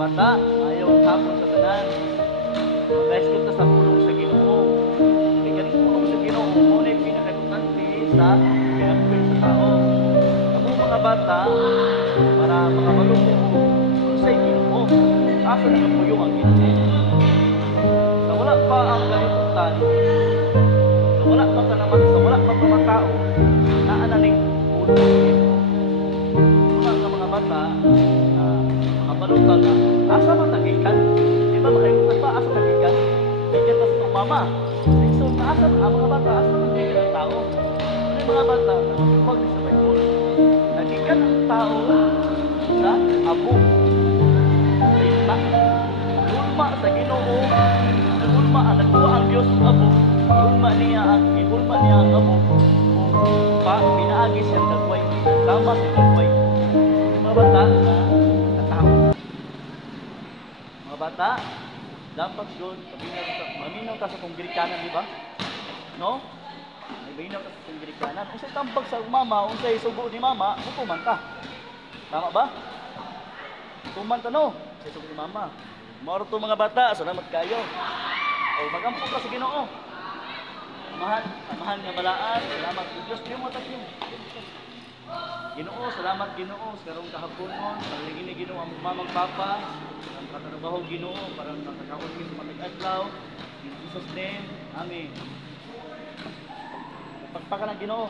bata, ayaw hapon sa tanan. Mag-rescue ta sa pulong sa Ginoo. Kaya galing pulong sa Ginoo, muna yung pinaka-importante sa pinag-pray sa tao. Ako mga bata, para makabalong mo sa Ginoo. Asa na nga po yung ang Ginoo. Sa wala pa ang kalimutan, sa wala pa kanaman, sa wala pa mga tao, naananing pulong sa Ginoo. Una nga mga bata, makabalong na, asa matagikan? Di ba makalimutan pa, asa tagikan? Bigyan ka sa itong mama. So, asa ang mga bata, asa matagikan ang tao? Yung mga bata, nagpapag sa Bible. Nagikan ang tao sa abo. Sa ita. Ulma sa Ginoo. Ulma, nagkuha ang Diyos ng abo. Ulma niya ang abo. Pinaagi siyang kagway. Tama sa kagway. Yung mga bata na katao. Mga bata, dapat yun, maminaw ka sa Kongrikanan, di ba? No? Maminaw ka sa Kongrikanan. Kung sa'y tambag sa mama, kung sa'y sugo ni mama, hukuman ka. Tama ba? Hukuman ka, no? Sa'y sugo ni mama. Moro to mga bata, salamat kayo. O, mag-ampun ka sa Ginoo. Amahan nga malaan, salamat sa Diyos. Yung matak yun. Ginoo, salamat Ginoo, sa karong kahaponon, paligin ni Ginoo ang mamang papa, ang katrabaho Ginoo, para nakakawin sa matag adlaw. In Jesus name, Amen. Pagpakan ng Ginoo.